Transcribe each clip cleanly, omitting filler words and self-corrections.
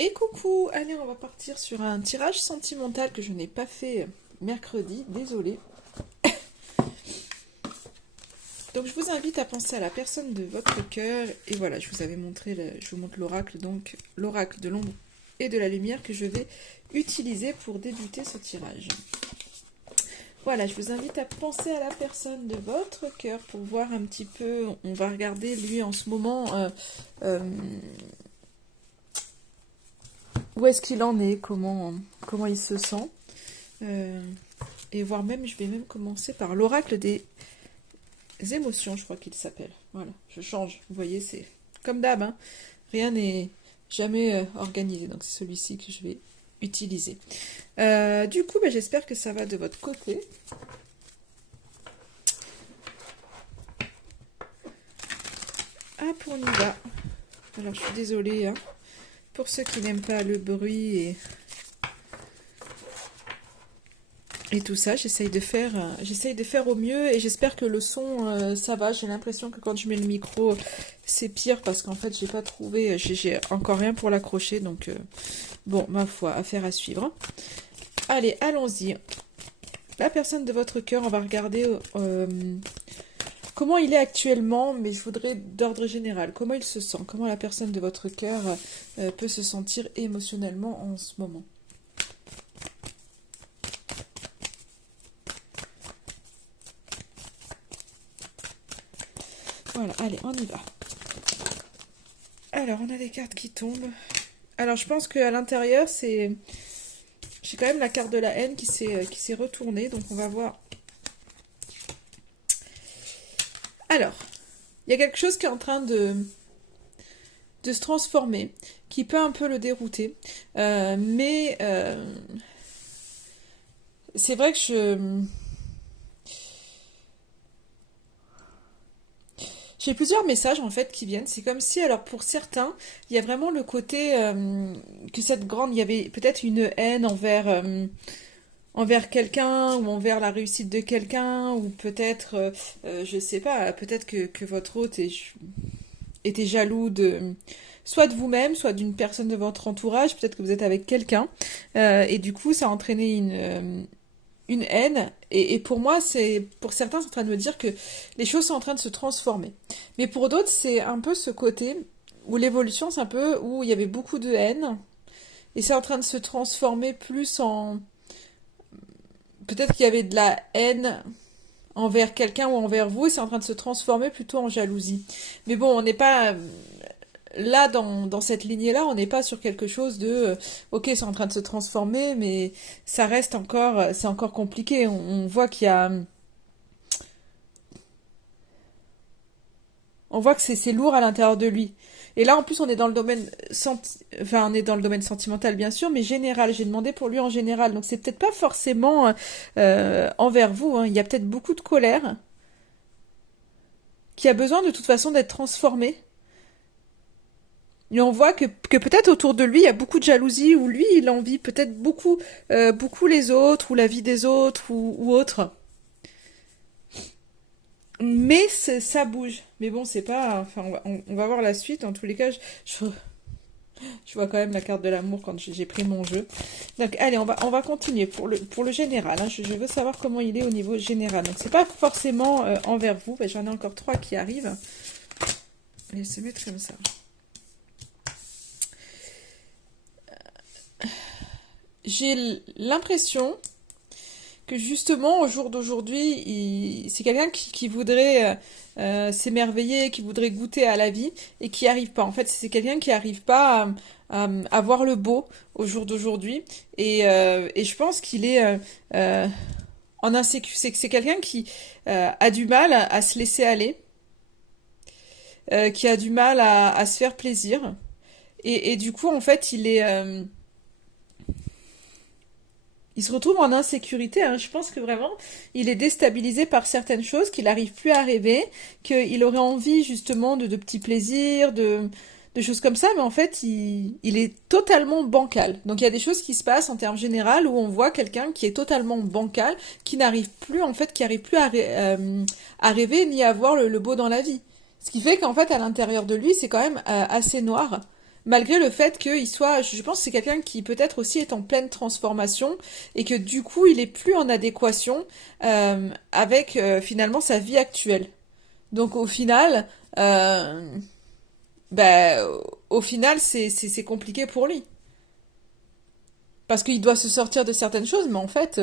Et coucou, allez, on va partir sur un tirage sentimental que je n'ai pas fait mercredi, désolée. Donc je vous invite à penser à la personne de votre cœur. Et voilà, je vous avais montré, je vous montre l'oracle, donc l'oracle de l'ombre et de la lumière que je vais utiliser pour débuter ce tirage. Voilà, je vous invite à penser à la personne de votre cœur pour voir un petit peu, on va regarder lui en ce moment, où est-ce qu'il en est, comment il se sent. Et voir même, je vais même commencer par l'oracle des émotions, je crois qu'il s'appelle. Voilà, je change. Vous voyez, c'est comme d'hab, hein. Rien n'est jamais organisé. Donc c'est celui-ci que je vais utiliser. Du coup, j'espère que ça va de votre côté. Hop, on y va. Alors, je suis désolée, hein, pour ceux qui n'aiment pas le bruit et tout ça, j'essaye de faire au mieux et j'espère que le son, ça va. J'ai l'impression que quand je mets le micro, c'est pire parce qu'en fait, j'ai pas trouvé, j'ai encore rien pour l'accrocher. Donc, bon, ma foi, affaire à suivre. Allez, allons-y. La personne de votre cœur, on va regarder comment il est actuellement, mais je voudrais d'ordre général. Comment il se sent? Comment la personne de votre cœur peut se sentir émotionnellement en ce moment? Voilà, allez, on y va. Alors, on a des cartes qui tombent. Alors, je pense qu'à l'intérieur, c'est... J'ai quand même la carte de la haine qui s'est retournée, donc on va voir. Alors, il y a quelque chose qui est en train de se transformer, qui peut un peu le dérouter. Mais c'est vrai que j'ai plusieurs messages en fait qui viennent. C'est comme si, alors pour certains, il y a vraiment le côté que cette grande, il y avait peut-être une haine envers quelqu'un ou envers la réussite de quelqu'un ou peut-être, je sais pas, peut-être que votre hôte était jaloux de soit de vous-même, soit d'une personne de votre entourage. Peut-être que vous êtes avec quelqu'un et du coup, ça a entraîné une haine. Et pour moi, pour certains, c'est en train de me dire que les choses sont en train de se transformer. Mais pour d'autres, c'est un peu ce côté où l'évolution, c'est un peu où il y avait beaucoup de haine. Et c'est en train de se transformer plus en... Peut-être qu'il y avait de la haine envers quelqu'un ou envers vous, et c'est en train de se transformer plutôt en jalousie. Mais bon, on n'est pas... Là, dans cette lignée-là, on n'est pas sur quelque chose de ok, c'est en train de se transformer, mais ça reste encore, c'est encore compliqué. On voit qu'il y a, on voit que c'est lourd à l'intérieur de lui. Et là, en plus, on est dans le domaine enfin, on est dans le domaine sentimental, bien sûr, mais général. J'ai demandé pour lui en général, donc c'est peut-être pas forcément envers vous, hein. Il y a peut-être beaucoup de colère qui a besoin de toute façon d'être transformée. Et on voit que peut-être autour de lui, il y a beaucoup de jalousie, où lui, il envie peut-être beaucoup les autres, ou la vie des autres, ou autre. Mais ça bouge. Mais bon, c'est pas... Enfin, on va voir la suite. En tous les cas, je vois quand même la carte de l'amour quand j'ai pris mon jeu. Donc, allez, on va continuer pour le général, hein. Je veux savoir comment il est au niveau général. Donc, c'est pas forcément envers vous. Ben, j'en ai encore 3 qui arrivent. Et se mettre comme ça. J'ai l'impression que justement, au jour d'aujourd'hui, c'est quelqu'un qui voudrait s'émerveiller, qui voudrait goûter à la vie et qui n'y arrive pas. En fait, c'est quelqu'un qui n'arrive pas à voir le beau au jour d'aujourd'hui. Et je pense qu'il est en insécurité. C'est quelqu'un qui a du mal à se laisser aller, qui a du mal à se faire plaisir. Et du coup, en fait, il se retrouve en insécurité, hein. Je pense que vraiment, il est déstabilisé par certaines choses, qu'il n'arrive plus à rêver, qu'il aurait envie justement de petits plaisirs, de choses comme ça, mais en fait, il est totalement bancal. Donc il y a des choses qui se passent en termes général où on voit quelqu'un qui est totalement bancal, qui n'arrive plus, en fait, qui n'arrive plus à rêver ni à voir le beau dans la vie. Ce qui fait qu'en fait, à l'intérieur de lui, c'est quand même assez noir. malgré le fait qu'il soit, je pense que c'est quelqu'un qui peut-être aussi est en pleine transformation et que du coup il est plus en adéquation avec finalement sa vie actuelle. Donc au final, bah, au final c'est compliqué pour lui. Parce qu'il doit se sortir de certaines choses, mais en fait,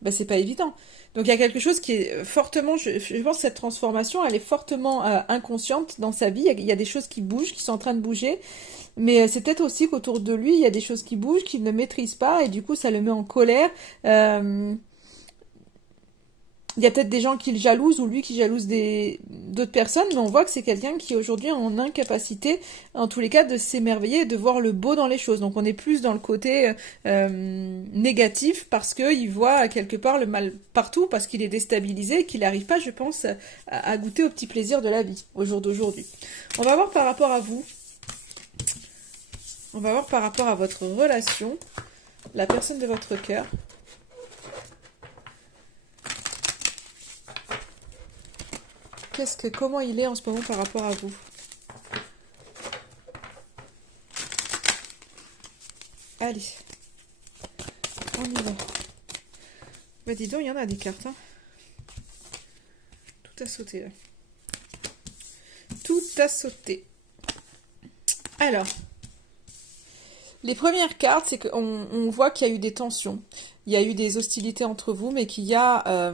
bah, c'est pas évident. Donc il y a quelque chose qui est fortement, je pense que cette transformation, elle est fortement inconsciente dans sa vie. Il y a des choses qui bougent, qui sont en train de bouger, mais c'est peut-être aussi qu'autour de lui, il y a des choses qui bougent, qu'il ne maîtrise pas, et du coup, ça le met en colère. Euh, il y a peut-être des gens qui le jalousent ou lui qui jalouse d'autres personnes, mais on voit que c'est quelqu'un qui aujourd'hui est en incapacité, en tous les cas, de s'émerveiller et de voir le beau dans les choses. Donc on est plus dans le côté négatif parce qu'il voit quelque part le mal partout, parce qu'il est déstabilisé et qu'il n'arrive pas, je pense, à goûter au petit plaisir de la vie au jour d'aujourd'hui. On va voir par rapport à vous, on va voir par rapport à votre relation, la personne de votre cœur. Comment il est en ce moment par rapport à vous? Allez, on y va. Bah dis donc, il y en a des cartes, hein. Tout a sauté là. Tout a sauté. Alors, les premières cartes, c'est qu'on voit qu'il y a eu des tensions. Il y a eu des hostilités entre vous, mais qu'il y a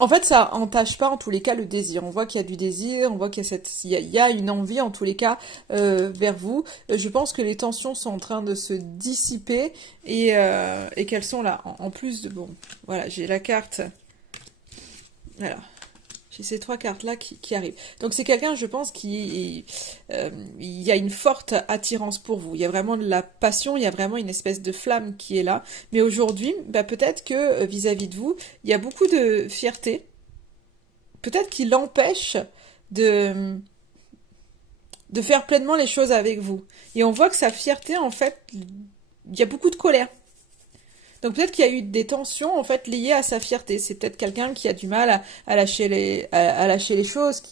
en fait, ça entache pas en tous les cas le désir. On voit qu'il y a du désir, on voit qu'il y a il y a une envie en tous les cas vers vous. Je pense que les tensions sont en train de se dissiper et qu'elles sont là. En plus de bon, voilà, j'ai la carte. Alors, j'ai ces trois cartes-là qui arrivent. Donc c'est quelqu'un, je pense, il y a une forte attirance pour vous. Il y a vraiment de la passion, il y a vraiment une espèce de flamme qui est là. Mais aujourd'hui, bah, peut-être que vis-à-vis de vous, il y a beaucoup de fierté. Peut-être qu'il l'empêche de, de faire pleinement les choses avec vous. Et on voit que sa fierté, en fait, il y a beaucoup de colère. Donc peut-être qu'il y a eu des tensions en fait liées à sa fierté. C'est peut-être quelqu'un qui a du mal à lâcher à lâcher les choses,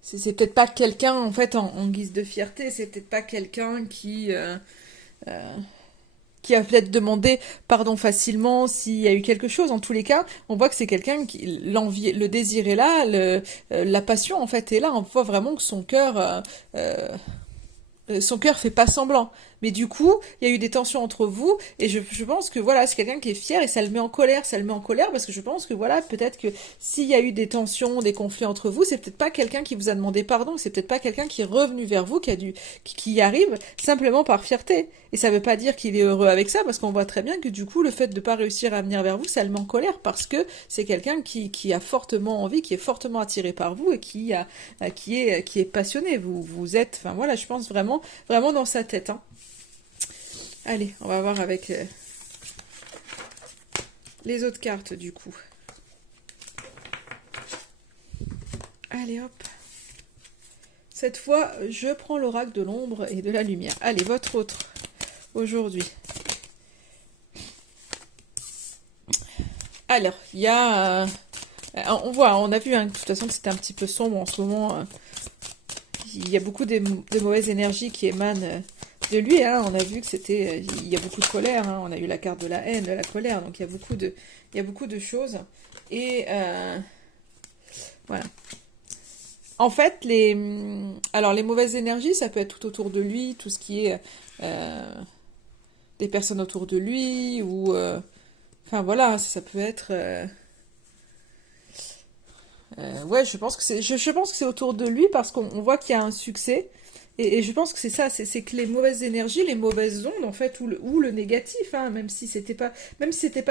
c'est peut-être pas quelqu'un en fait en guise de fierté. C'est peut-être pas quelqu'un euh, qui a peut-être demandé pardon facilement s'il y a eu quelque chose. En tous les cas, on voit que c'est quelqu'un qui l'envie, le désir est là, la passion en fait est là. On voit vraiment que son cœur fait pas semblant. Mais du coup, il y a eu des tensions entre vous, et je pense que voilà, c'est quelqu'un qui est fier, et ça le met en colère, ça le met en colère, parce que je pense que voilà, peut-être que s'il y a eu des tensions, des conflits entre vous, c'est peut-être pas quelqu'un qui vous a demandé pardon, c'est peut-être pas quelqu'un qui est revenu vers vous, qui y arrive simplement par fierté. Et ça veut pas dire qu'il est heureux avec ça, parce qu'on voit très bien que du coup, le fait de pas réussir à venir vers vous, ça le met en colère, parce que c'est quelqu'un qui a fortement envie, qui est fortement attiré par vous, et qui est passionné. Vous êtes, enfin voilà, je pense vraiment, vraiment dans sa tête, hein. Allez, on va voir avec les autres cartes du coup. Allez hop. Cette fois, je prends l'oracle de l'ombre et de la lumière. Allez, votre autre aujourd'hui. Alors, il y a... on a vu hein, de toute façon que c'était un petit peu sombre en ce moment. Il y a beaucoup de mauvaises énergies qui émanent de lui. Hein. On a vu que c'était... il y a beaucoup de colère. Hein. On a eu la carte de la haine, de la colère. Donc il y a beaucoup de choses. Et voilà. En fait, alors les mauvaises énergies, ça peut être tout autour de lui, tout ce qui est des personnes autour de lui, ou... enfin voilà, ça peut être... ouais, je pense que je pense que c'est autour de lui parce qu'on voit qu'il y a un succès. Et je pense que c'est ça, c'est que les mauvaises énergies, les mauvaises ondes, en fait, ou le négatif, hein, même si c'était pas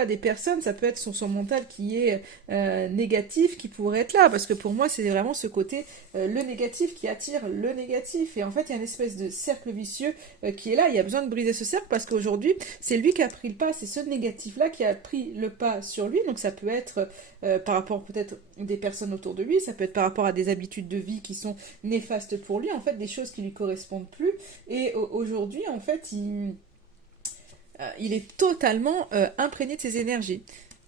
des personnes, ça peut être son mental qui est négatif, qui pourrait être là, parce que pour moi, c'est vraiment ce côté, le négatif qui attire le négatif, et en fait, il y a une espèce de cercle vicieux qui est là, il y a besoin de briser ce cercle, parce qu'aujourd'hui, c'est lui qui a pris le pas, c'est ce négatif-là qui a pris le pas sur lui, donc ça peut être par rapport peut-être des personnes autour de lui, ça peut être par rapport à des habitudes de vie qui sont néfastes pour lui, en fait, des choses qui lui correspondent plus. Et aujourd'hui, en fait, il est totalement imprégné de ses énergies.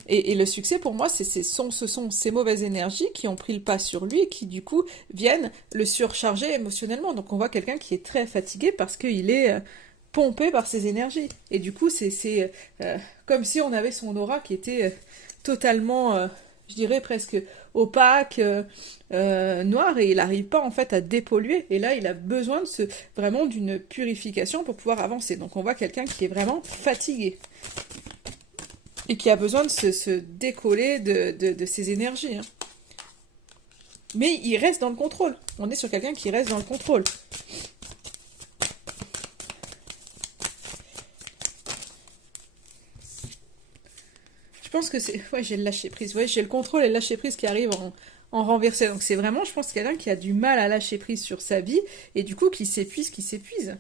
Et le succès, pour moi, ce sont ces mauvaises énergies qui ont pris le pas sur lui et qui, du coup, viennent le surcharger émotionnellement. Donc, on voit quelqu'un qui est très fatigué parce qu'il est pompé par ces énergies. Et du coup, c'est comme si on avait son aura qui était totalement, je dirais, presque opaque, noir, et il n'arrive pas, en fait, à dépolluer. Et là, il a besoin vraiment d'une purification pour pouvoir avancer. Donc, on voit quelqu'un qui est vraiment fatigué et qui a besoin de se décoller de ses énergies, hein. Mais il reste dans le contrôle. On est sur quelqu'un qui reste dans le contrôle. Je pense que c'est... Ouais, j'ai le lâcher-prise. Ouais, j'ai le contrôle et le lâcher-prise qui arrivent en renversé. Donc c'est vraiment, je pense, quelqu'un qui a du mal à lâcher prise sur sa vie et du coup qui s'épuise, qui s'épuise.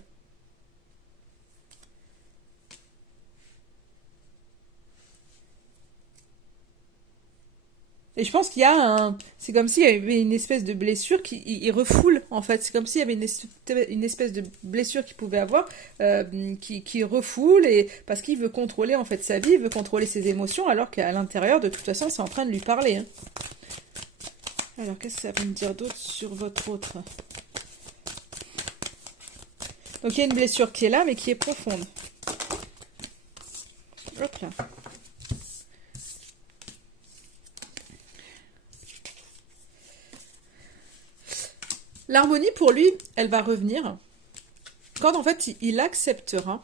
Et je pense qu'il y a un... C'est comme s'il y avait une espèce de blessure qui il refoule, en fait. C'est comme s'il y avait une espèce de blessure qu'il pouvait avoir, qui refoule, et parce qu'il veut contrôler, en fait, sa vie, il veut contrôler ses émotions, alors qu'à l'intérieur, de toute façon, c'est en train de lui parler, hein. Alors, qu'est-ce que ça veut me dire d'autre sur votre autre? Donc, il y a une blessure qui est là, mais qui est profonde. Hop là. L'harmonie, pour lui, elle va revenir quand, en fait, il acceptera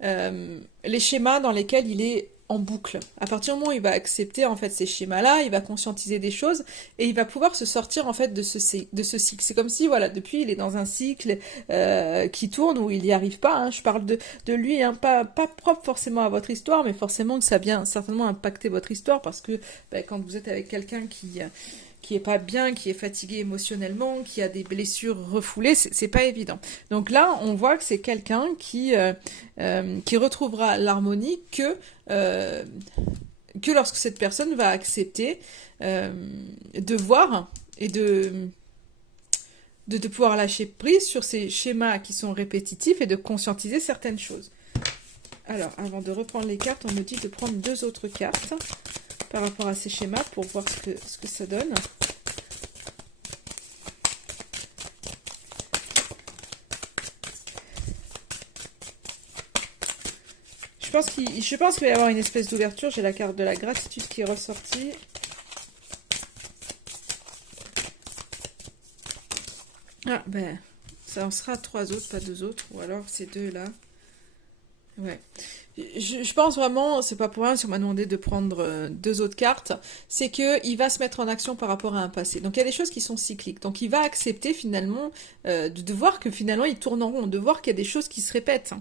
les schémas dans lesquels il est en boucle. À partir du moment où il va accepter, en fait, ces schémas-là, il va conscientiser des choses et il va pouvoir se sortir, en fait, de ce cycle. C'est comme si, voilà, depuis, il est dans un cycle qui tourne où il n'y arrive pas, hein. Je parle de lui, hein, pas propre forcément à votre histoire, mais forcément que ça vient certainement impacter votre histoire parce que quand vous êtes avec quelqu'un qui est pas bien, qui est fatigué émotionnellement, qui a des blessures refoulées, c'est pas évident. Donc là, on voit que c'est quelqu'un qui retrouvera l'harmonie euh, que lorsque cette personne va accepter de voir et de pouvoir lâcher prise sur ces schémas qui sont répétitifs et de conscientiser certaines choses. Alors, avant de reprendre les cartes, on me dit de prendre deux autres cartes par rapport à ces schémas pour voir ce que ça donne. Je pense qu'il va y avoir une espèce d'ouverture. J'ai la carte de la gratitude qui est ressortie. Ah, ben, ça en sera trois autres, pas deux autres. Ou alors ces deux-là. Ouais. Je pense vraiment, c'est pas pour rien si on m'a demandé de prendre deux autres cartes, c'est que il va se mettre en action par rapport à un passé. Donc il y a des choses qui sont cycliques. Donc il va accepter finalement de voir que finalement il tourne en rond, de voir qu'il y a des choses qui se répètent.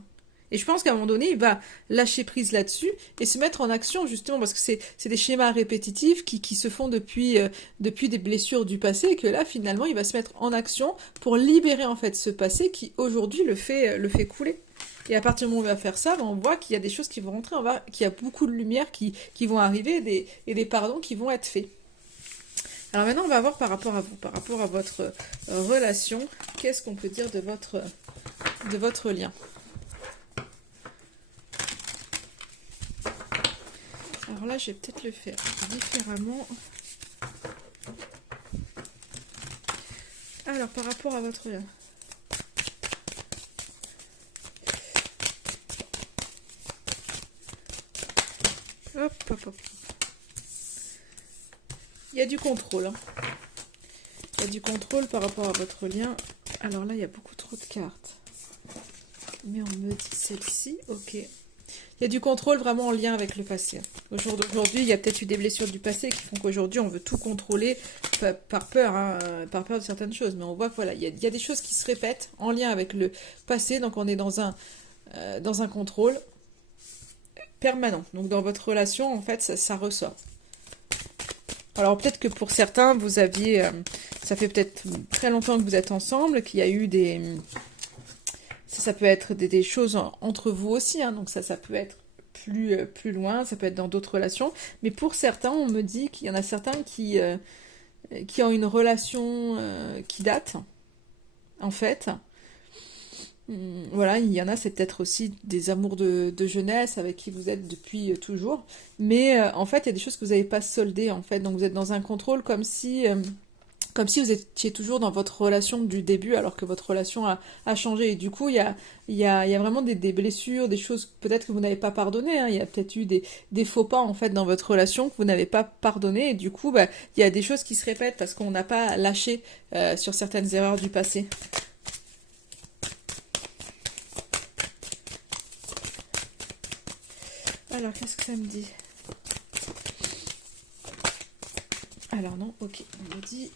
Et je pense qu'à un moment donné, il va lâcher prise là-dessus et se mettre en action justement parce que c'est des schémas répétitifs qui se font depuis des blessures du passé et que là finalement il va se mettre en action pour libérer en fait ce passé qui aujourd'hui le fait couler. Et à partir du moment où on va faire ça, ben, on voit qu'il y a des choses qui vont rentrer, qu'il y a beaucoup de lumière qui vont arriver et des pardons qui vont être faits. Alors maintenant, on va voir par rapport à vous, par rapport à votre relation, qu'est-ce qu'on peut dire de votre lien. Alors là, je vais peut-être le faire différemment. Alors, par rapport à votre lien. Hop, hop, hop. Il y a du contrôle, hein. Il y a du contrôle par rapport à votre lien. Alors là, il y a beaucoup trop de cartes. Mais on me dit celle-ci, ok. Il y a du contrôle vraiment en lien avec le passé. Aujourd'hui, il y a peut-être eu des blessures du passé qui font qu'aujourd'hui, on veut tout contrôler par peur, hein, par peur de certaines choses. Mais on voit que voilà, il y a des choses qui se répètent en lien avec le passé. Donc on est dans un contrôle permanent. Donc dans votre relation, en fait, ça ressort. Alors peut-être que pour certains, vous aviez... ça fait peut-être très longtemps que vous êtes ensemble, qu'il y a eu des... Ça peut être des choses entre vous aussi, hein, donc ça peut être plus loin, ça peut être dans d'autres relations. Mais pour certains, on me dit qu'il y en a certains qui ont une relation qui date, en fait, Voilà, il y en a, c'est peut-être aussi des amours de jeunesse avec qui vous êtes depuis toujours. Mais en fait, il y a des choses que vous n'avez pas soldées, en fait. Donc vous êtes dans un contrôle comme si vous étiez toujours dans votre relation du début, alors que votre relation a changé. Et du coup, il y a vraiment des blessures, des choses peut-être que vous n'avez pas pardonnées, hein. Il y a peut-être eu des faux pas, en fait, dans votre relation que vous n'avez pas pardonné. Et du coup, bah, il y a des choses qui se répètent parce qu'on n'a pas lâché sur certaines erreurs du passé. Alors, qu'est-ce que ça me dit? Alors non, ok, on me dit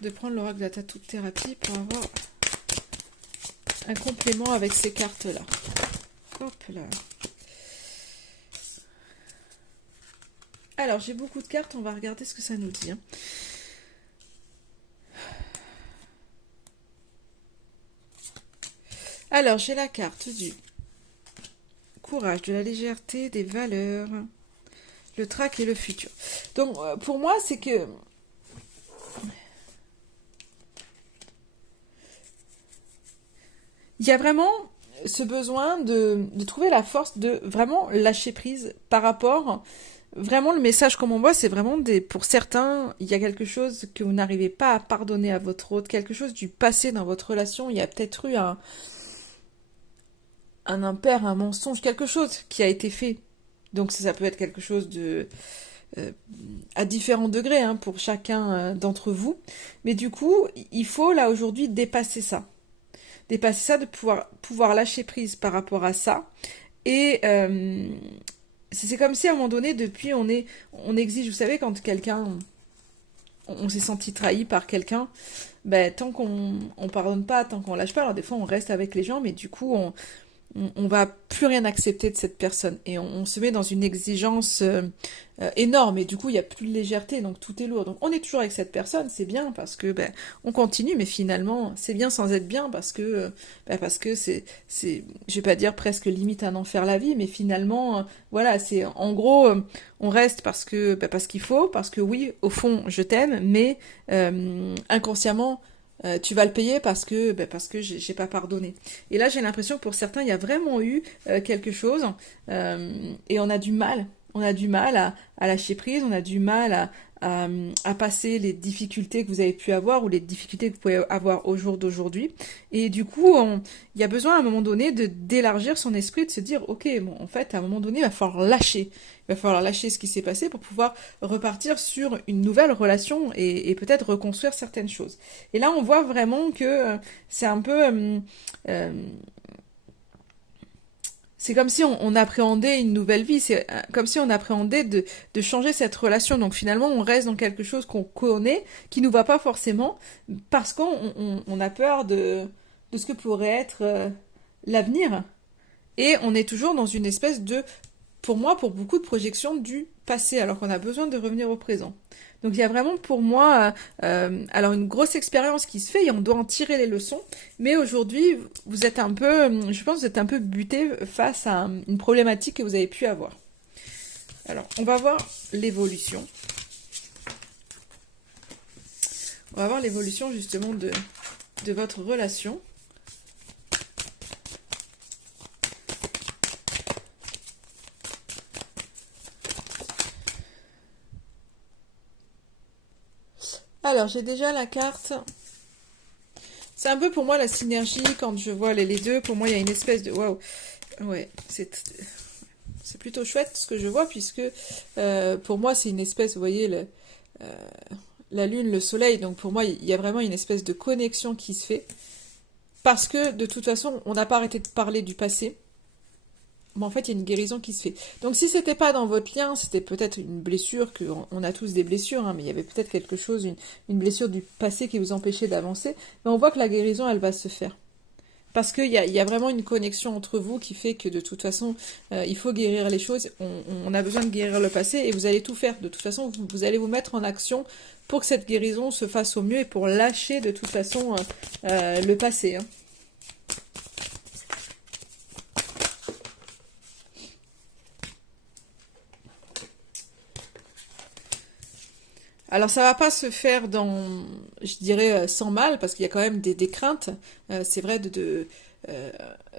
de prendre l'oracle de la tattoo thérapie pour avoir un complément avec ces cartes-là. Hop là. Alors, j'ai beaucoup de cartes, on va regarder ce que ça nous dit, hein. Alors, j'ai la carte du courage, de la légèreté, des valeurs, le trac et le futur. Donc, pour moi, c'est que il y a vraiment ce besoin de trouver la force de vraiment lâcher prise par rapport. Vraiment, le message qu'on m'envoie, c'est vraiment pour certains, il y a quelque chose que vous n'arrivez pas à pardonner à votre autre, quelque chose du passé dans votre relation. Il y a peut-être eu un impair, un mensonge, quelque chose qui a été fait. Donc ça peut être quelque chose de euh, à différents degrés, hein, pour chacun d'entre vous. Mais du coup, il faut là aujourd'hui dépasser ça. Dépasser ça, de pouvoir lâcher prise par rapport à ça. Et c'est comme si à un moment donné, depuis, on exige, vous savez, quand on s'est senti trahi par quelqu'un, ben, tant qu'on pardonne pas, tant qu'on lâche pas, alors des fois on reste avec les gens, mais du coup on va plus rien accepter de cette personne et on se met dans une exigence énorme et du coup il y a plus de légèreté, donc tout est lourd. Donc on est toujours avec cette personne, c'est bien parce que ben on continue, mais finalement c'est bien sans être bien parce que c'est je vais pas dire presque limite à en faire la vie, mais finalement voilà, c'est en gros on reste parce qu'il faut, parce que oui au fond je t'aime, mais inconsciemment tu vas le payer parce que j'ai pas pardonné. Et là, j'ai l'impression que pour certains, il y a vraiment eu quelque chose et on a du mal à lâcher prise, on a du mal à passer les difficultés que vous avez pu avoir ou les difficultés que vous pouvez avoir au jour d'aujourd'hui. Et du coup, il y a besoin à un moment donné d'élargir son esprit, de se dire, ok, bon, en fait, à un moment donné, il va falloir lâcher. Il va falloir lâcher ce qui s'est passé pour pouvoir repartir sur une nouvelle relation et peut-être reconstruire certaines choses. Et là, on voit vraiment que c'est un peu... euh, c'est comme si on appréhendait une nouvelle vie, c'est comme si on appréhendait de changer cette relation. Donc finalement, on reste dans quelque chose qu'on connaît, qui nous va pas forcément, parce qu'on a peur de ce que pourrait être l'avenir. Et on est toujours dans une espèce de, pour moi, pour beaucoup de projections du passé, alors qu'on a besoin de revenir au présent. Donc il y a vraiment pour moi alors une grosse expérience qui se fait et on doit en tirer les leçons. Mais aujourd'hui, vous êtes un peu, je pense, que vous êtes un peu buté face à une problématique que vous avez pu avoir. Alors, on va voir l'évolution. On va voir l'évolution justement de votre relation. Alors, j'ai déjà la carte. C'est un peu pour moi la synergie quand je vois les deux. Pour moi, il y a une espèce de... Waouh. Ouais, c'est plutôt chouette ce que je vois puisque pour moi, c'est une espèce, vous voyez, euh, la lune, le soleil. Donc pour moi, il y a vraiment une espèce de connexion qui se fait. Parce que de toute façon, on n'a pas arrêté de parler du passé. Mais en fait, il y a une guérison qui se fait. Donc si c'était pas dans votre lien, c'était peut-être une blessure, que on a tous des blessures, hein, mais il y avait peut-être quelque chose, une blessure du passé qui vous empêchait d'avancer. Mais on voit que la guérison, elle va se faire. Parce il y a vraiment une connexion entre vous qui fait que de toute façon, il faut guérir les choses. On a besoin de guérir le passé et vous allez tout faire. De toute façon, vous allez vous mettre en action pour que cette guérison se fasse au mieux et pour lâcher de toute façon le passé, hein. Alors ça va pas se faire je dirais, sans mal, parce qu'il y a quand même des craintes. C'est vrai euh,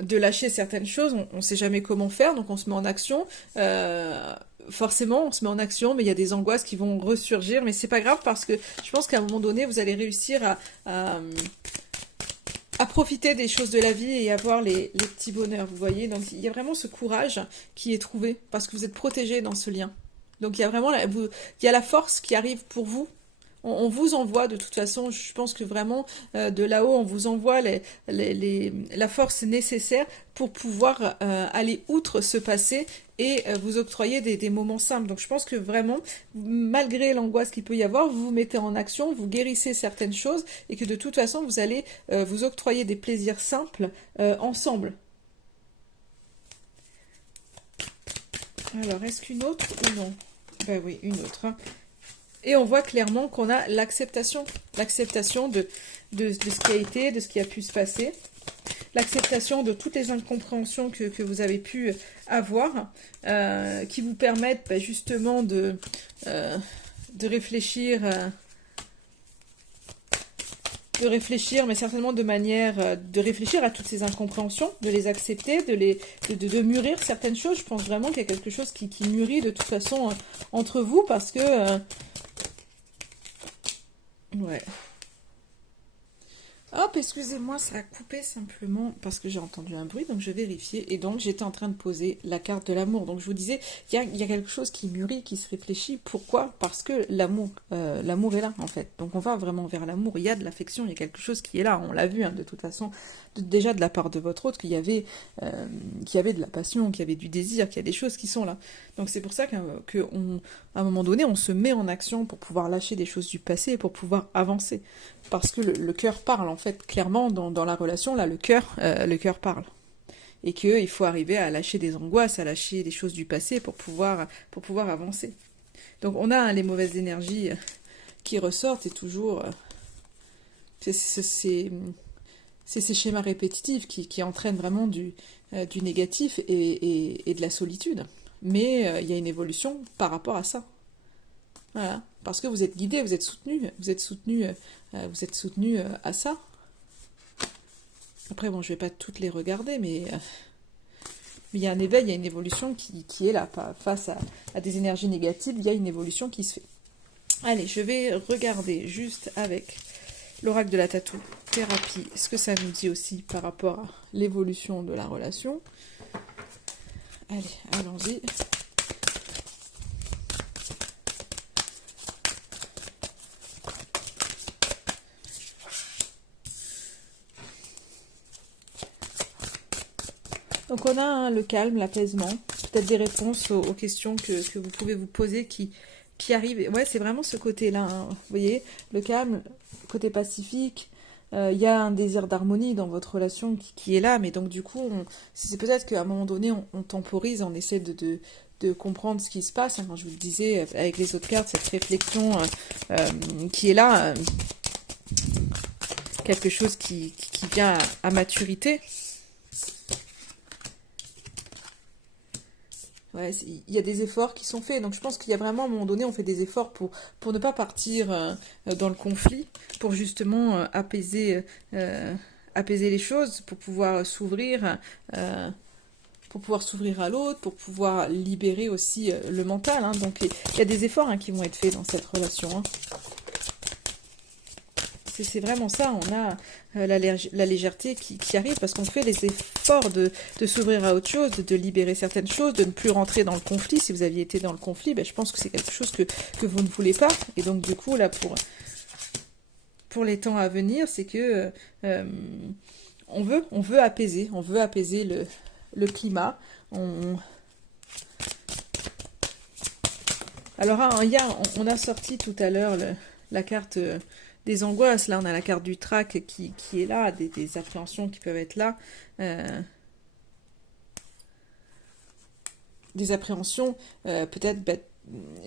de lâcher certaines choses. On sait jamais comment faire, donc on se met en action. Forcément, on se met en action, mais il y a des angoisses qui vont ressurgir. Mais c'est pas grave parce que je pense qu'à un moment donné, vous allez réussir à profiter des choses de la vie et avoir les petits bonheurs, vous voyez. Donc il y a vraiment ce courage qui est trouvé parce que vous êtes protégé dans ce lien. Donc il y a vraiment il y a la force qui arrive pour vous. On vous envoie de toute façon, je pense que vraiment de là-haut, on vous envoie la force nécessaire pour pouvoir aller outre ce passé et vous octroyer des moments simples. Donc je pense que vraiment, malgré l'angoisse qu'il peut y avoir, vous vous mettez en action, vous guérissez certaines choses et que de toute façon, vous allez vous octroyer des plaisirs simples ensemble. Alors, est-ce qu'une autre ou non? Ben oui, une autre, hein. Et on voit clairement qu'on a l'acceptation de ce qui a été, de ce qui a pu se passer, l'acceptation de toutes les incompréhensions que vous avez pu avoir, qui vous permettent ben, justement de réfléchir, mais certainement de manière de réfléchir à toutes ces incompréhensions, de les accepter, de mûrir certaines choses. Je pense vraiment qu'il y a quelque chose qui mûrit de toute façon entre vous parce que ouais. Hop, excusez-moi, ça a coupé simplement parce que j'ai entendu un bruit, donc je vérifiais. Et donc, j'étais en train de poser la carte de l'amour. Donc, je vous disais, il y a quelque chose qui mûrit, qui se réfléchit. Pourquoi? Parce que l'amour est là, en fait. Donc, on va vraiment vers l'amour. Il y a de l'affection, il y a quelque chose qui est là. On l'a vu, hein, de toute façon, déjà de la part de votre hôte, qu'il y avait de la passion, qu'il y avait du désir, qu'il y a des choses qui sont là. Donc, c'est pour ça qu'à un moment donné, on se met en action pour pouvoir lâcher des choses du passé et pour pouvoir avancer. Parce que le cœur parle, en fait, clairement, dans la relation, là, le cœur parle. Et qu'il faut arriver à lâcher des angoisses, à lâcher des choses du passé pour pouvoir avancer. Donc on a hein, les mauvaises énergies qui ressortent et toujours... c'est ces schémas répétitifs qui entraînent vraiment du négatif et de la solitude. Mais il y a une évolution par rapport à ça. Voilà. Parce que vous êtes guidé, vous êtes soutenu à ça. Après, bon, je vais pas toutes les regarder, mais il y a un éveil, il y a une évolution qui est là. Face à des énergies négatives, il y a une évolution qui se fait. Allez, je vais regarder juste avec l'oracle de la tatou thérapie, ce que ça nous dit aussi par rapport à l'évolution de la relation. Allez, allons-y. Donc on a hein, le calme, l'apaisement, peut-être des réponses aux questions que vous pouvez vous poser qui arrivent. Ouais, c'est vraiment ce côté-là, hein. Vous voyez, le calme, le côté pacifique, il y a un désir d'harmonie dans votre relation qui est là, mais donc du coup, c'est peut-être qu'à un moment donné, on temporise, on essaie de comprendre ce qui se passe. Hein. Quand je vous le disais, avec les autres cartes, cette réflexion qui est là, quelque chose qui vient à maturité. Ouais, il y a des efforts qui sont faits. Donc je pense qu'il y a vraiment, à un moment donné, on fait des efforts pour ne pas partir dans le conflit, pour justement apaiser les choses, pour pouvoir s'ouvrir à l'autre, pour pouvoir libérer aussi le mental. Hein. Donc il y a des efforts hein, qui vont être faits dans cette relation. Hein. C'est vraiment ça, on a la légèreté qui arrive parce qu'on fait les efforts de s'ouvrir à autre chose, de libérer certaines choses, de ne plus rentrer dans le conflit. Si vous aviez été dans le conflit, ben, je pense que c'est quelque chose que vous ne voulez pas. Et donc du coup, là, pour les temps à venir, c'est que on veut apaiser le climat. Alors, hein, on a sorti tout à l'heure la carte... des angoisses, là on a la carte du trac qui est là, des appréhensions qui peuvent être là, des appréhensions, peut-être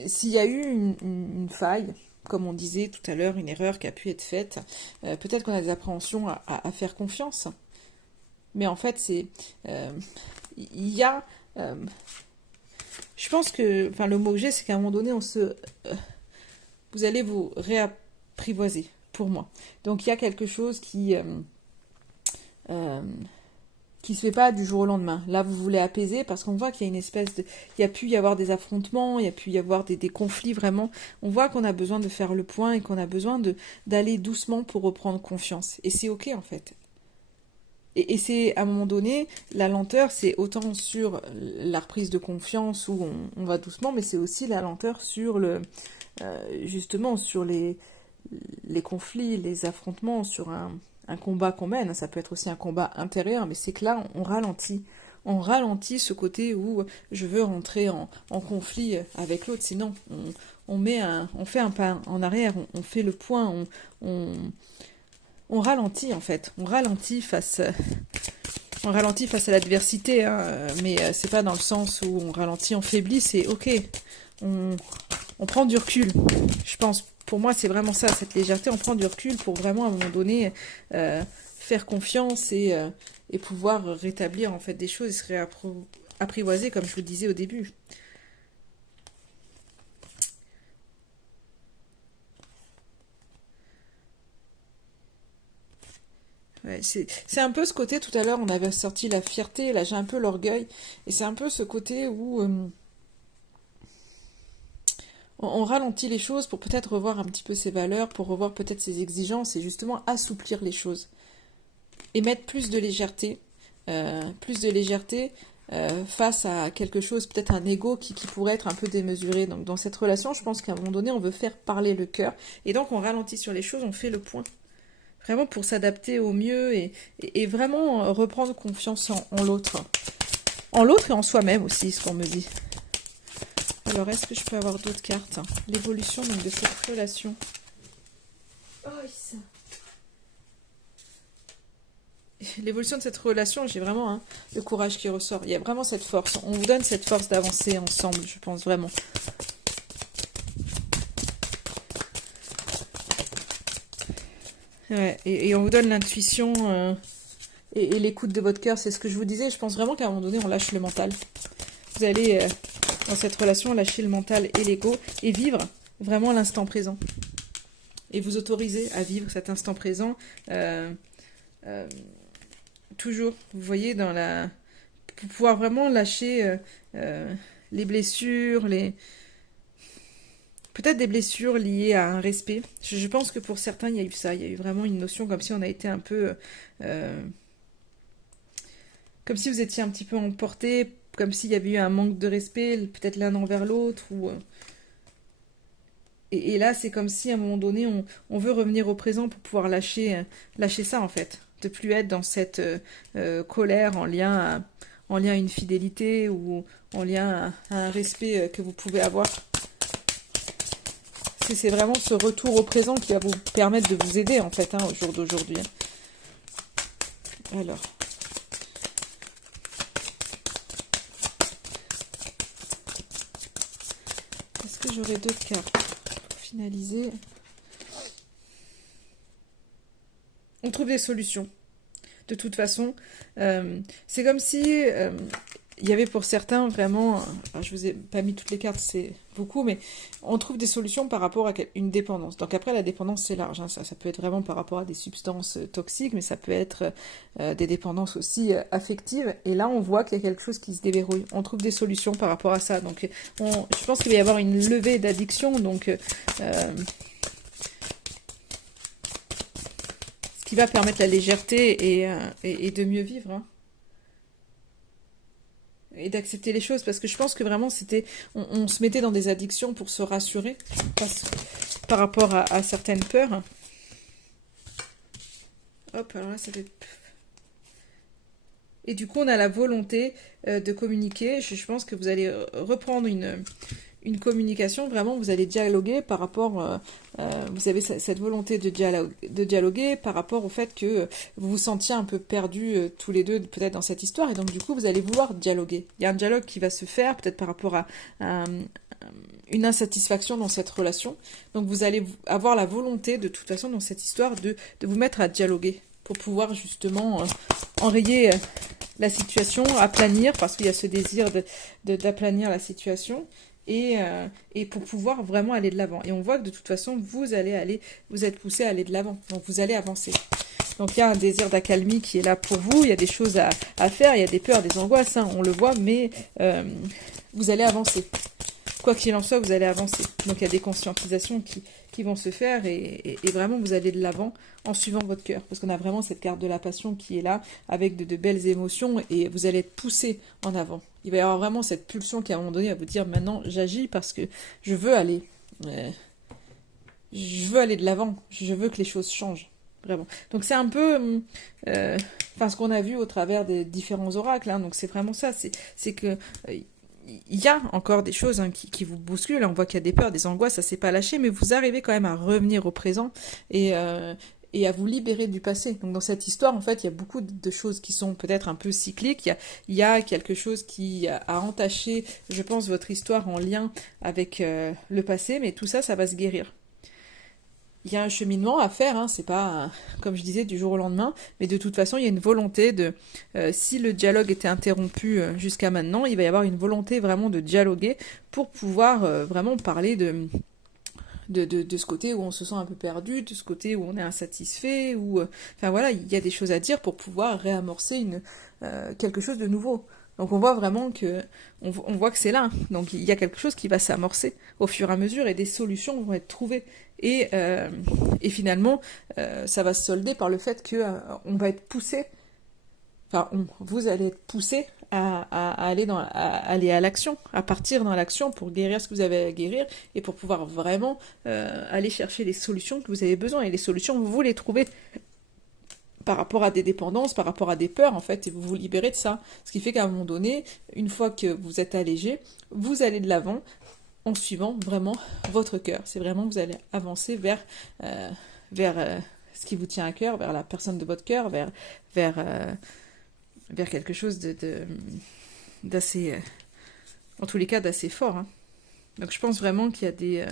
s'il y a eu une faille, comme on disait tout à l'heure, une erreur qui a pu être faite, peut-être qu'on a des appréhensions à faire confiance, mais en fait il y a, je pense que, enfin le mot que j'ai, c'est qu'à un moment donné vous allez vous réapprivoiser, pour moi. Donc il y a quelque chose euh, qui se fait pas du jour au lendemain. Là, vous voulez apaiser parce qu'on voit qu'il y a une espèce de... Il y a pu y avoir des affrontements, il y a pu y avoir des conflits vraiment. On voit qu'on a besoin de faire le point et qu'on a besoin d'aller doucement pour reprendre confiance. Et c'est ok en fait. Et c'est à un moment donné, la lenteur, c'est autant sur la reprise de confiance où on va doucement, mais c'est aussi la lenteur sur justement sur les conflits, les affrontements, sur un combat qu'on mène. Ça peut être aussi un combat intérieur, mais c'est que là, on ralentit. On ralentit ce côté où je veux rentrer en conflit avec l'autre. Sinon, on fait un pas en arrière, on fait le point, on ralentit en fait. On ralentit face à l'adversité, hein, mais c'est pas dans le sens où on ralentit, on faiblit, c'est ok. On, on prend du recul. Je pense, pour moi, c'est vraiment ça, cette légèreté. On prend du recul pour vraiment, à un moment donné, faire confiance et pouvoir rétablir en fait des choses et se réapprivoiser, comme je vous disais au début. Ouais, c'est un peu ce côté, tout à l'heure, on avait sorti la fierté, là j'ai un peu l'orgueil, et c'est un peu ce côté où on ralentit les choses pour peut-être revoir un petit peu ses valeurs, pour revoir peut-être ses exigences, et justement assouplir les choses. Et mettre plus de légèreté face à quelque chose, peut-être un ego qui pourrait être un peu démesuré. Donc dans cette relation, je pense qu'à un moment donné, on veut faire parler le cœur, et donc on ralentit sur les choses, on fait le point. Vraiment pour s'adapter au mieux et vraiment reprendre confiance en l'autre. En l'autre et en soi-même aussi, ce qu'on me dit. Alors, est-ce que je peux avoir d'autres cartes? L'évolution donc de cette relation. Oh, l'évolution de cette relation, j'ai vraiment le courage qui ressort. Il y a vraiment cette force. On vous donne cette force d'avancer ensemble, je pense vraiment. Ouais, et on vous donne l'intuition et l'écoute de votre cœur, c'est ce que je vous disais. Je pense vraiment qu'à un moment donné, on lâche le mental. Vous allez, dans cette relation, lâcher le mental et l'ego et vivre vraiment l'instant présent. Et vous autoriser à vivre cet instant présent euh, toujours. Vous voyez, pour pouvoir vraiment lâcher les blessures, peut-être des blessures liées à un respect. Je pense que pour certains, il y a eu ça. Il y a eu vraiment une notion comme si on a été un peu... comme si vous étiez un petit peu emporté, comme s'il y avait eu un manque de respect, peut-être l'un envers l'autre. Et là, c'est comme si à un moment donné, on veut revenir au présent pour pouvoir lâcher ça, en fait. De plus être dans cette colère en lien à une fidélité ou en lien à un respect que vous pouvez avoir. C'est vraiment ce retour au présent qui va vous permettre de vous aider en fait au jour d'aujourd'hui. Alors. Est-ce que j'aurai d'autres cartes pour finaliser? On trouve des solutions. De toute façon, c'est comme si il y avait pour certains vraiment, enfin, je vous ai pas mis toutes les cartes, c'est beaucoup, mais on trouve des solutions par rapport à une dépendance. Donc après, la dépendance, c'est large, hein, ça peut être vraiment par rapport à des substances toxiques, mais ça peut être des dépendances aussi affectives. Et là, on voit qu'il y a quelque chose qui se déverrouille. On trouve des solutions par rapport à ça. Donc je pense qu'il va y avoir une levée d'addiction, donc ce qui va permettre la légèreté et de mieux vivre, hein. Et d'accepter les choses, parce que je pense que vraiment on se mettait dans des addictions pour se rassurer par rapport à certaines peurs. Hop, alors là ça fait... Et du coup on a la volonté de communiquer. Je pense que vous allez reprendre une communication, vraiment vous allez dialoguer par rapport, vous avez cette volonté de dialoguer par rapport au fait que vous vous sentiez un peu perdus tous les deux peut-être dans cette histoire, et donc du coup vous allez vouloir dialoguer. Il y a un dialogue qui va se faire peut-être par rapport à une insatisfaction dans cette relation, donc vous allez avoir la volonté de toute façon dans cette histoire de vous mettre à dialoguer pour pouvoir justement enrayer la situation, aplanir, parce qu'il y a ce désir d'aplanir la situation. et pour pouvoir vraiment aller de l'avant. Et on voit que de toute façon, vous êtes poussé à aller de l'avant, donc vous allez avancer. Donc il y a un désir d'accalmie qui est là pour vous, il y a des choses à faire, il y a des peurs, des angoisses, hein, on le voit, mais vous allez avancer. Quoi qu'il en soit, vous allez avancer. Donc il y a des conscientisations qui vont se faire et vraiment vous allez de l'avant en suivant votre cœur. Parce qu'on a vraiment cette carte de la passion qui est là avec de belles émotions et vous allez être poussé en avant. Il va y avoir vraiment cette pulsion qui à un moment donné va vous dire maintenant j'agis parce que je veux aller. Je veux aller de l'avant. Je veux que les choses changent. Vraiment. Donc c'est un peu ce qu'on a vu au travers des différents oracles. Hein. Donc c'est vraiment ça. C'est que il y a encore des choses hein, qui vous bousculent. On voit qu'il y a des peurs, des angoisses, ça s'est pas lâché, mais vous arrivez quand même à revenir au présent et à vous libérer du passé. Donc dans cette histoire, en fait, il y a beaucoup de choses qui sont peut-être un peu cycliques. Il y a quelque chose qui a entaché, je pense, votre histoire en lien avec le passé, mais tout ça, ça va se guérir. Il y a un cheminement à faire, hein, c'est pas, comme je disais, du jour au lendemain, mais de toute façon, il y a une volonté de, si le dialogue était interrompu jusqu'à maintenant, il va y avoir une volonté vraiment de dialoguer pour pouvoir vraiment parler de ce côté où on se sent un peu perdu, de ce côté où on est insatisfait, ou, enfin voilà, il y a des choses à dire pour pouvoir réamorcer quelque chose de nouveau. Donc on voit vraiment que, on voit que c'est là. Donc il y a quelque chose qui va s'amorcer au fur et à mesure et des solutions vont être trouvées. Et finalement, ça va se solder par le fait que on va être poussé, vous allez être poussé à aller à l'action, à partir dans l'action pour guérir ce que vous avez à guérir et pour pouvoir vraiment aller chercher les solutions que vous avez besoin. Et les solutions, vous les trouvez par rapport à des dépendances, par rapport à des peurs, en fait, et vous vous libérez de ça. Ce qui fait qu'à un moment donné, une fois que vous êtes allégé, vous allez de l'avant en suivant vraiment votre cœur. C'est vraiment, vous allez avancer vers ce qui vous tient à cœur, vers la personne de votre cœur, vers quelque chose d'assez, en tous les cas, d'assez fort. Hein. Donc je pense vraiment qu'il y a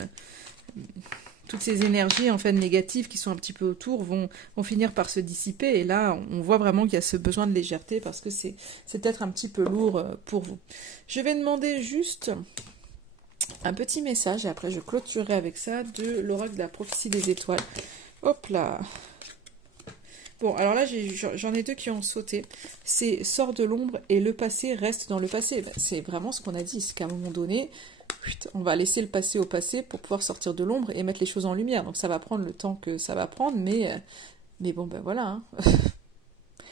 toutes ces énergies en fait négatives qui sont un petit peu autour vont finir par se dissiper et là on voit vraiment qu'il y a ce besoin de légèreté parce que c'est peut-être un petit peu lourd pour vous. Je vais demander juste un petit message et après je clôturerai avec ça de l'oracle de la prophétie des étoiles. Hop là. Bon, alors là, j'en ai deux qui ont sauté. C'est sort de l'ombre et le passé reste dans le passé. Ben, c'est vraiment ce qu'on a dit, c'est qu'à un moment donné, on va laisser le passé au passé pour pouvoir sortir de l'ombre et mettre les choses en lumière. Donc ça va prendre le temps que ça va prendre, mais bon, ben voilà. Hein.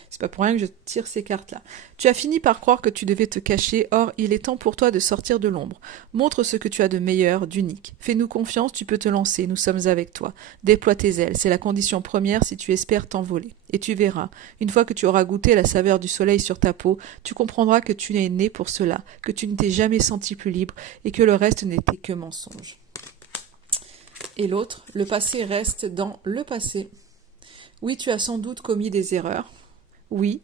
C'est pas pour rien que je tire ces cartes-là. Tu as fini par croire que tu devais te cacher, or il est temps pour toi de sortir de l'ombre. Montre ce que tu as de meilleur, d'unique. Fais-nous confiance, tu peux te lancer, nous sommes avec toi. Déploie tes ailes, c'est la condition première si tu espères t'envoler. Et tu verras, une fois que tu auras goûté la saveur du soleil sur ta peau, tu comprendras que tu es né pour cela, que tu ne t'es jamais senti plus libre et que le reste n'était que mensonge. Et l'autre, le passé reste dans le passé. Oui, tu as sans doute commis des erreurs. Oui,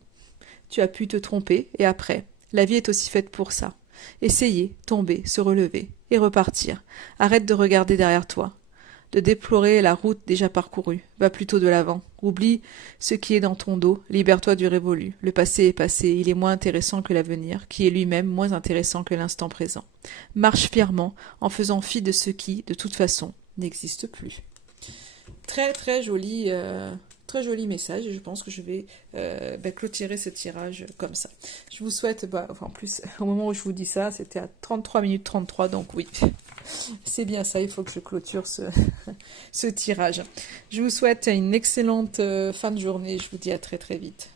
tu as pu te tromper, et après, la vie est aussi faite pour ça. Essayer, tomber, se relever, et repartir. Arrête de regarder derrière toi, de déplorer la route déjà parcourue. Va plutôt de l'avant. Oublie ce qui est dans ton dos, libère-toi du révolu. Le passé est passé, il est moins intéressant que l'avenir, qui est lui-même moins intéressant que l'instant présent. Marche fièrement, en faisant fi de ce qui, de toute façon, n'existe plus. Très très joli... Très joli message et je pense que je vais clôturer ce tirage comme ça. Je vous souhaite, en plus, au moment où je vous dis ça, c'était à 33 minutes 33, donc oui, c'est bien ça, il faut que je clôture ce tirage. Je vous souhaite une excellente fin de journée, je vous dis à très très vite.